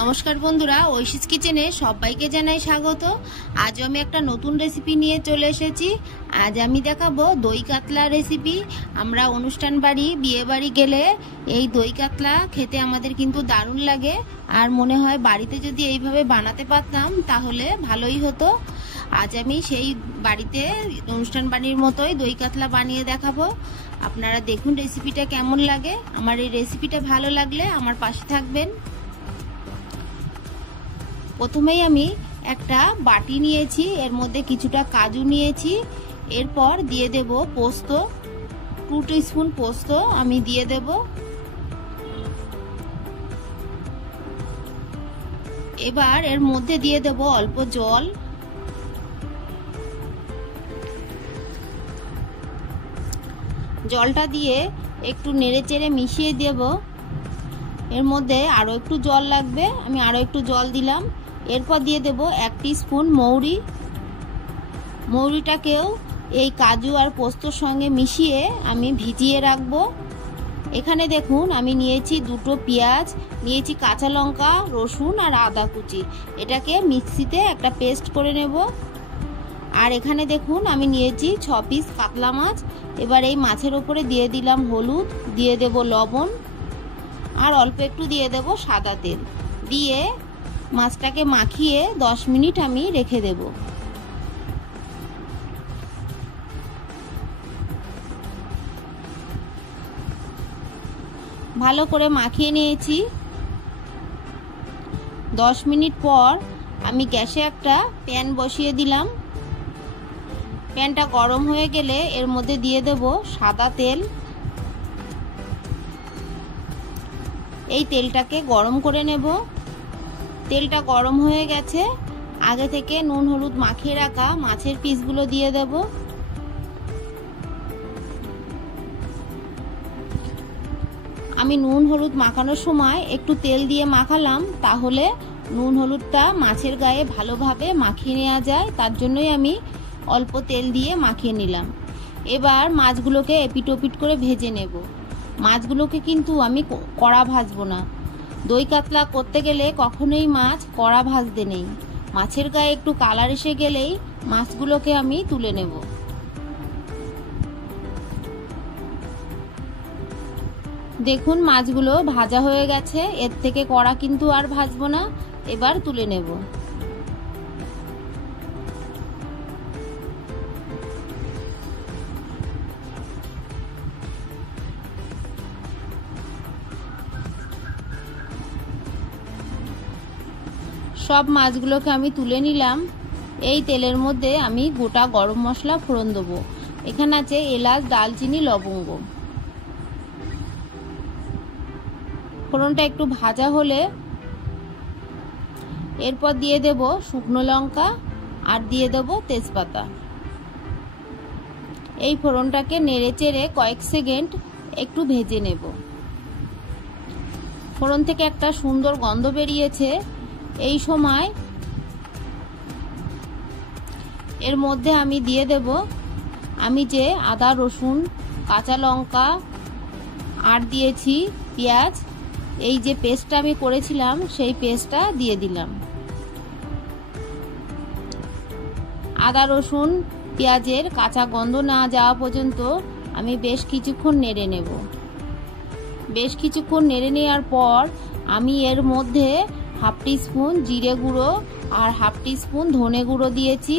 নমস্কার বন্ধুরা, ঐশীস কিচেনে সবাইকে জানাই স্বাগত। আজ আমি একটা নতুন রেসিপি নিয়ে চলে এসেছি। আজ আমি দেখাবো দই কাতলা রেসিপি। আমরা অনুষ্ঠান বাড়ি, বিয়ে বাড়ি গেলে এই দই কাতলা খেতে আমাদের কিন্তু দারুণ লাগে, আর মনে হয় বাড়িতে যদি এইভাবে বানাতে পারতাম তাহলে ভালোই হতো। আজ আমি সেই বাড়িতে অনুষ্ঠান বাড়ির মতোই দই কাতলা বানিয়ে দেখাবো। আপনারা দেখুন রেসিপিটা কেমন লাগে। আমার এই রেসিপিটা ভালো লাগলে আমার পাশে থাকবেন। প্রথমেই আমি একটা বাটি নিয়েছি, এর মধ্যে কিছুটা কাজু নিয়েছি, এরপর দিয়ে দেব পোস্ত, 2 টিস্পুন পোস্ত আমি দিয়ে দেব। এবার এর মধ্যে দিয়ে দেব অল্প জল, জলটা দিয়ে একটু নেড়েচেড়ে মিশিয়ে দেব। এর মধ্যে আরো একটু জল লাগবে, আমি আরো একটু জল দিলাম। এরপর দিয়ে দেব 1 টিস্পুন মৌরি। মৌরিটাকেও এই কাজু আর পোস্তর সঙ্গে মিশিয়ে আমি ভিজিয়ে রাখবো। এখানে দেখুন আমি নিয়েছি 2টো পেঁয়াজ, নিয়েছি কাঁচা লঙ্কা, রসুন আর আদা কুচি। এটাকে মিক্সিতে একটা পেস্ট করে নেব। আর এখানে দেখুন আমি নিয়েছি 6 পিস কাতলা মাছ। এবার এই মাছের ওপরে দিয়ে দিলাম হলুদ, দিয়ে দেব লবণ আর অল্প একটু দিয়ে দেব সাদা তেল, দিয়ে মাছটাকে মাখিয়ে 10 মিনিট আমি রেখে দেব। ভালো করে মাখিয়ে নিয়েছি। 10 মিনিট পর আমি গ্যাসে একটা প্যান বসিয়ে দিলাম। প্যানটা গরম হয়ে গেলে এর মধ্যে দিয়ে দেব সাদা তেল। এই তেলটাকে গরম করে নেব। তেলটা গরম হয়ে গেছে, আগে থেকে নুন হলুদ মাখিয়ে রাখা মাছের পিসগুলো দিয়ে দেব। আমি নুন হলুদ মাখানোর সময় একটু তেল দিয়ে মাখালাম, তাহলে নুন হলুদটা মাছের গায়ে ভালোভাবে মাখিয়ে নেওয়া যায়, তার জন্যই আমি অল্প তেল দিয়ে মাখিয়ে নিলাম। এবার মাছগুলোকে এপিট ওপিট করে ভেজে নেব। মাছগুলোকে কিন্তু আমি কড়া ভাজবো না। দই কাতলা করতে গেলে কখনোই মাছ কড়া ভাজতে নেই। মাছের গায়ে একটু কালার এসে গেলেই মাছগুলোকে আমি তুলে নেব। দেখুন মাছগুলো ভাজা হয়ে গেছে, এর থেকে কড়া কিন্তু আর ভাজবো না। এবার তুলে নেব। সব মাছগুলোকে আমি তুলে নিলাম। এই তেলের মধ্যে আমি গোটা গরম মশলা ফোড়ন দেবো। এখানে আছে এলাচ, দালচিনি, লবঙ্গ। ফোড়নটা একটু ভাজা হলে এরপর দিয়ে দেব শুকনো লঙ্কা আর দিয়ে দেব তেজপাতা। এই ফোড়নটাকে নেড়ে চেড়ে কয়েক সেকেন্ড একটু ভেজে নেব। ফোড়ন থেকে একটা সুন্দর গন্ধ বেরিয়েছে। এই সময় এর মধ্যে আমি দিয়ে দেব আমি যে আদা রসুন কাঁচা লঙ্কা আর দিয়েছি পেঁয়াজ, এই যে পেস্টটা আমি করেছিলাম সেই পেস্টটা দিয়ে দিলাম। আদা রসুন পেঁয়াজের কাঁচা গন্ধ না যাওয়া পর্যন্ত আমি বেশ কিছুক্ষণ নেড়ে নেব। বেশ কিছুক্ষণ নেড়ে নেওয়ার পর আমি এর মধ্যে 1/2 টিস্পুন জিরে গুঁড়ো আর 1/2 টিস্পুন ধনে গুঁড়ো দিয়েছি।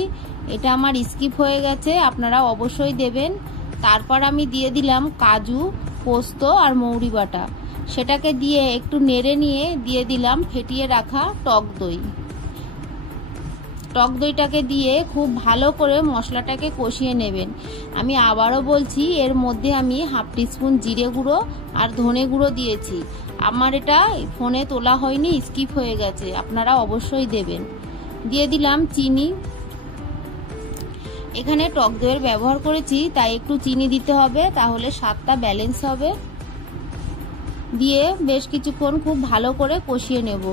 এটা আমার স্কিপ হয়ে গেছে, আপনারা অবশ্যই দেবেন। তারপর আমি দিয়ে দিলাম কাজু, পোস্ত আর মৌরি বাটা। সেটাকে দিয়ে একটু নেড়ে নিয়ে দিয়ে দিলাম ফেটিয়ে রাখা টক দই। টক দইটাকে দিয়ে খুব ভালো করে মশলাটাকে কষিয়ে নেবেন। আমি আবারও বলছি, এর মধ্যে আমি 1/2 টিস্পুন জিরে গুঁড়ো আর ধনে গুঁড়ো দিয়েছি। আমার এটা ফোনে তোলা হয়নি, স্কিপ হয়ে গেছে, আপনারা অবশ্যই দেবেন। দিয়ে দিলাম চিনি। এখানে টক দইয়ের ব্যবহার করেছি, তাই একটু চিনি দিতে হবে, তাহলে স্বাদটা ব্যালেন্স হবে। দিয়ে বেশ কিছুক্ষণ খুব ভালো করে কষিয়ে নেব।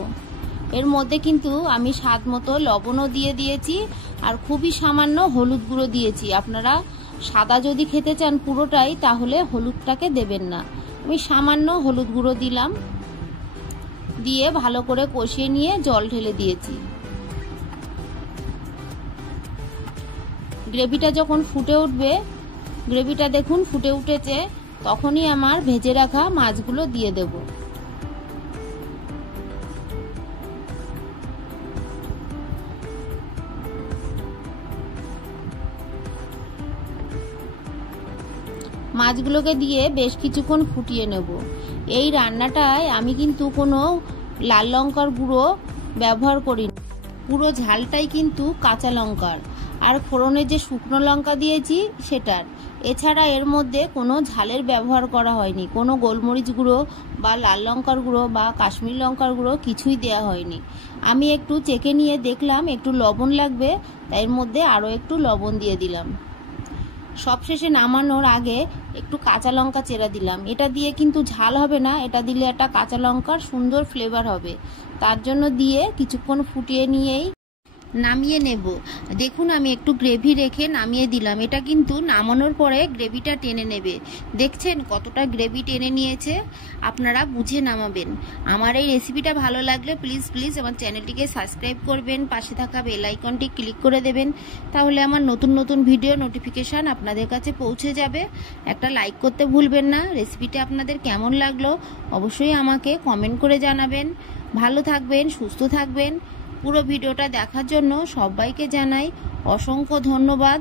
এর মধ্যে কিন্তু আমি স্বাদ মতো লবণও দিয়ে দিয়েছি আর খুবই সামান্য হলুদ গুঁড়ো দিয়েছি। আপনারা সাদা যদি খেতে চান পুরোটাই, তাহলে হলুদটাকে দেবেন না। আমি সামান্য হলুদ গুঁড়ো দিলাম। দিয়ে ভালো করে কষিয়ে নিয়ে জল ঢেলে দিয়েছি। গ্রেভিটা যখন ফুটে উঠবে, গ্রেভিটা দেখুন ফুটে উঠেছে, তখনই আমার ভেজে রাখা মাছগুলো দিয়ে দেব। মাছগুলোকে দিয়ে বেশ কিছুক্ষণ ফুটিয়ে নেব। এই রান্নাটায় আমি কিন্তু কোনো লাল লঙ্কার গুঁড়ো ব্যবহার করি না, পুরো ঝালটাই কিন্তু কাঁচা লঙ্কার আর ফোড়নে যে শুকনো লঙ্কা দিয়েছি সেটার। এছাড়া এর মধ্যে কোনো ঝালের ব্যবহার করা হয়নি, কোনো গোলমরিচ গুঁড়ো বা লাল লঙ্কার গুঁড়ো বা কাশ্মীরি লঙ্কার গুঁড়ো কিছুই দেওয়া হয়নি। আমি একটু চেখে নিয়ে দেখলাম একটু লবণ লাগবে, তাই এর মধ্যে আরও একটু লবণ দিয়ে দিলাম। সবশেষে নামানোর আগে একটু কাঁচা লঙ্কা চেরা দিলাম। এটা দিয়ে কিন্তু ঝাল হবে না, এটা দিলে একটা কাঁচা লঙ্কার সুন্দর ফ্লেভার হবে, তার জন্য দিয়ে কিছুক্ষণ ফুটিয়ে নিয়েই নামিয়ে নেব। দেখুন আমি একটু গ্রেভি রেখে নামিয়ে দিলাম। এটা কিন্তু নামানোর পরে গ্রেভিটা টেনে নেবে। দেখছেন কতটা গ্রেভি টেনে নিয়েছে, আপনারা বুঝে নামাবেন। আমার এই রেসিপিটা ভালো লাগলে প্লিজ প্লিজ আমার চ্যানেলটিকে সাবস্ক্রাইব করবেন, পাশে থাকা বেল আইকনটি ক্লিক করে দেবেন, তাহলে আমার নতুন নতুন ভিডিও নোটিফিকেশান আপনাদের কাছে পৌঁছে যাবে। একটা লাইক করতে ভুলবেন না। রেসিপিটা আপনাদের কেমন লাগলো অবশ্যই আমাকে কমেন্ট করে জানাবেন। ভালো থাকবেন, সুস্থ থাকবেন। পুরো ভিডিওটা দেখার জন্য সবাইকে জানাই অসংখ্য ধন্যবাদ।